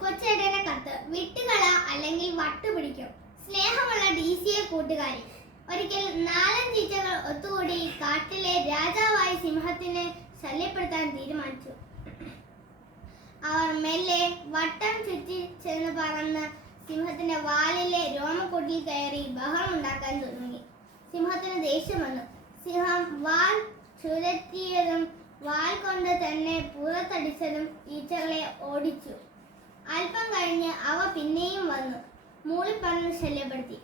കൊച്ചേട്ടന്റെ കത്ത്. വിട്ടുകള അല്ലെങ്കിൽ വട്ടുപിടിക്കും സ്നേഹമുള്ള ഡി സി എ കൂട്ടുകാരി. ഒരിക്കൽ നാലഞ്ച് ഈച്ചകൾ ഒത്തുകൂടി കാട്ടിലെ രാജാവായ സിംഹത്തിനെ ശല്യപ്പെടുത്താൻ തീരുമാനിച്ചു. അവർ മെല്ലെ വട്ടം ചുറ്റി ചെന്ന് പറന്ന് സിംഹത്തിന്റെ വാലിലെ രോമക്കൊട്ടിൽ കയറി ബഹളം ഉണ്ടാക്കാൻ തുടങ്ങി. സിംഹത്തിന് ദേഷ്യം വന്നു. സിംഹം വാൽ ചുരത്തിയതും വാൽ കൊണ്ട് തന്നെ പുറത്തടിച്ചതും ഈച്ചകളെ ഓടിച്ചു. അല്പം കഴിഞ്ഞ് അവ പിന്നെയും വന്നു. മൂളിപ്പറന്ന് ശല്യപ്പെടുത്തി.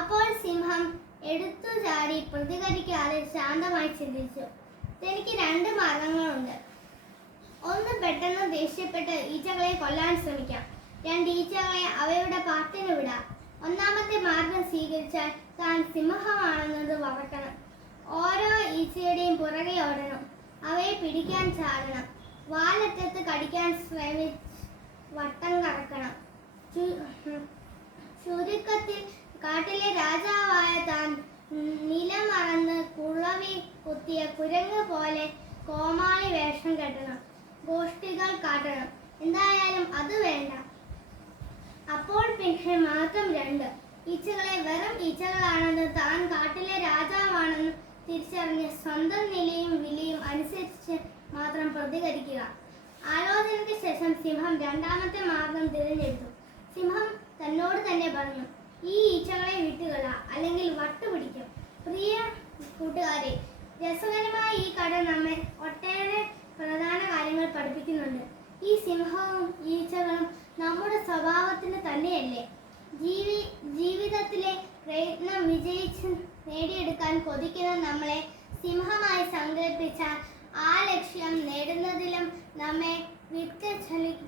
അപ്പോൾ സിംഹം എടുത്തു ചാടി പ്രതികരിക്കാതെ ശാന്തമായി ചിന്തിച്ചു. തനിക്ക് രണ്ട് മാർഗങ്ങളുണ്ട് ഒന്ന് പെട്ടെന്ന് ദേഷ്യപ്പെട്ട് ഈച്ചകളെ കൊല്ലാൻ ശ്രമിക്കാം. രണ്ട് ഈച്ചകളെ അവയുടെ പാട്ടിന് വിടാം. ഒന്നാമത്തെ മാർഗം സ്വീകരിച്ചാൽ താൻ സിംഹമാണെന്നത് വളർത്തണം ഓരോ ഈച്ചയുടെയും പുറകെ ഓടണം. അവയെ പിടിക്കാൻ ചാടണം. വാലറ്റത്ത് കടിക്കാൻ ശ്രമിച്ച് വട്ടം കറക്കണം. ചുരുക്കത്തിൽ കാട്ടിലെ രാജാവായ താൻ നിലമറന്ന് കുളവി കുത്തിയ കുരങ്ങ് പോലെ കോമാളി വേഷം കെട്ടണം. ഗോഷ്ടികൾ കാട്ടണം. എന്തായാലും അത് വേണ്ട. അപ്പോൾ പിന്നെ മാത്രം രണ്ട്. ഈച്ചകളെ വെറും ഈച്ചകളാണെന്ന് താൻ കാട്ടിലെ രാജാവാണെന്ന് തിരിച്ചറിഞ്ഞ് സ്വന്തം നിലയും വിലയും അനുസരിച്ച് മാത്രം പ്രതികരിക്കുക. ശേഷം സിംഹം രണ്ടാമത്തെ മാർഗം തിരഞ്ഞെടുത്തു. സിംഹം തന്നോട് തന്നെ പറഞ്ഞു ഈ ഈച്ചകളെ വിട്ടുകള അല്ലെങ്കിൽ വട്ടുപിടിക്കും പ്രിയ കൂട്ടുകാരെ രസകരമായ ഈ കട നമ്മെ ഒട്ടേറെ പ്രധാന കാര്യങ്ങൾ പഠിപ്പിക്കുന്നുണ്ട്. ഈ സിംഹവും ഈച്ചകളും നമ്മുടെ സ്വഭാവത്തിന് തന്നെയല്ലേ? ജീവി ജീവിതത്തിലെ പ്രയത്നം വിജയിച്ച് നേടിയെടുക്കാൻ കൊതിക്കുന്ന നമ്മളെ സിംഹമായി സങ്കല്പിച്ചാൽ ആ ലക്ഷ്യം നേടുന്നതിലും നമ്മെ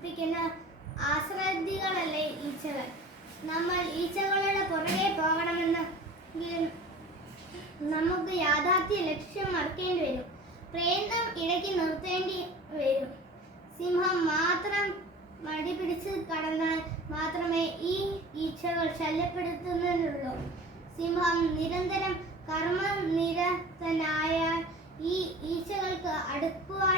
വിട്ടുചലിപ്പിക്കുന്ന ആശ്രദ്ധികളല്ലേ ഈച്ചകൾ? നമ്മൾ ഈച്ചകളുടെ പുറകെ പോകണമെന്ന് നമുക്ക് യാഥാർത്ഥ്യ ലക്ഷ്യം മറക്കേണ്ടി വരും. പ്രേതം ഇടയ്ക്ക് നിർത്തേണ്ടി വരും. സിംഹം മാത്രം മടി പിടിച്ച് കടന്നാൽ മാത്രമേ ഈ ഈച്ചകൾ ശല്യപ്പെടുത്തുന്നതിനുള്ളൂ സിംഹം നിരന്തരം കർമ്മനിരതനായാൽ ഈ ഈച്ചകൾക്ക് അടുക്കുവാനാവില്ല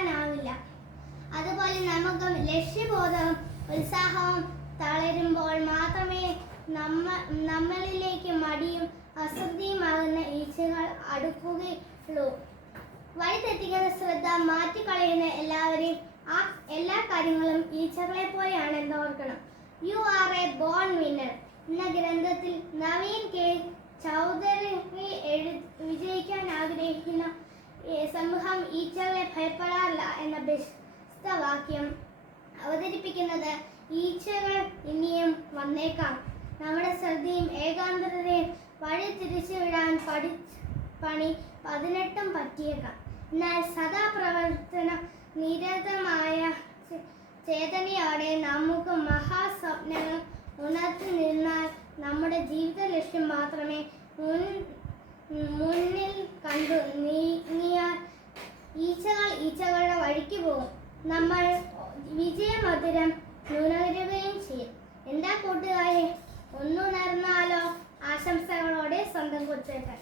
അതുപോലെ നമുക്ക് ലക്ഷ്യബോധവും ഉത്സാഹവും തളരുമ്പോൾ മാത്രമേ നമ്മ നമ്മളിലേക്ക് മടിയും അശ്രദ്ധയുമാകുന്ന ഈച്ചകൾ അടുക്കുകയുള്ളൂ. വഴി തെറ്റിക്കുന്ന ശ്രദ്ധ മാറ്റിക്കളയുന്ന എല്ലാവരെയും ആ എല്ലാ കാര്യങ്ങളും ഈച്ചകളെ പോലെയാണെന്ന് ഓർക്കണം. You are a born winner എന്ന ഗ്രന്ഥത്തിൽ നവീൻ കെ. ചൗധരി വിജയിക്കാൻ ആഗ്രഹിക്കുന്ന സമൂഹം ഈച്ചകളെ ഭയപ്പെടാറില്ല എന്ന ബെസ്തവാക്യം അവതരിപ്പിക്കുന്നത് ഈച്ചകൾ ഇനിയും വന്നേക്കാം. നമ്മുടെ ശ്രദ്ധയും ഏകാന്തതയും വഴി തിരിച്ചുവിടാൻ പഠി പണി പതിനെട്ടും പറ്റിയേക്കാം. എന്നാൽ സദാപ്രവർത്തനം നിരതമായ ചേതനയോടെ നമുക്ക് മഹാസ്വപ്നങ്ങൾ ഉണർത്തി നിന്നാൽ നമ്മുടെ ജീവിത ലക്ഷ്യം മാത്രമേ മുൻ മുന്നിൽ കണ്ടു നീങ്ങിയാൽ ഈച്ചകൾ ഈച്ചകളുടെ വഴിക്ക് പോകും. നമ്മൾ വിജയമധുരം നുണരുകയും ചെയ്യും. എന്താ കൂട്ടുകാരെ? ഒന്നുണർന്നാലോ ആശംസകളോടെ സ്വന്തം കൊച്ചേട്ടൻ